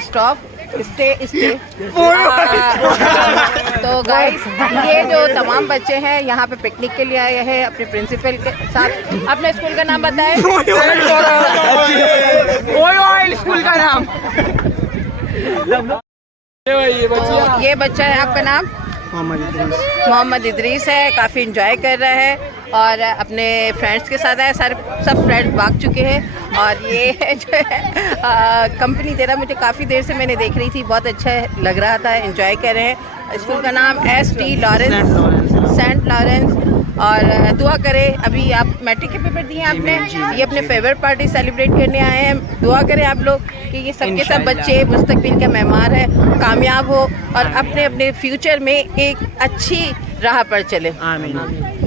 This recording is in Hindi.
स्टॉप स्टे तो गाइस ये जो तमाम बच्चे हैं यहाँ पे पिकनिक के लिए आए हैं अपने प्रिंसिपल के साथ। अपने स्कूल का नाम बताएं। स्कूल का नाम। तो ये बच्चा है, आपका नाम? मोहम्मद इदरीस है। काफ़ी इंजॉय कर रहा है और अपने फ्रेंड्स के साथ आया। सब फ्रेंड्स भाग चुके हैं और ये है जो है कंपनी दे रहा। मुझे काफ़ी देर से मैंने देख रही थी, बहुत अच्छा लग रहा था, इंजॉय कर रहे हैं। स्कूल का नाम ST लॉरेंस, सेंट लॉरेंस। और दुआ करें, अभी आप मैट्रिक के पेपर दिए आपने, ये अपने फेवरेट पार्टी सेलिब्रेट करने आए हैं। दुआ करें आप लोग कि ये सबके सब बच्चे मुस्तकबिल के मेहमान हैं, कामयाब हो और अपने अपने फ्यूचर में एक अच्छी राह पर चले। आमीन।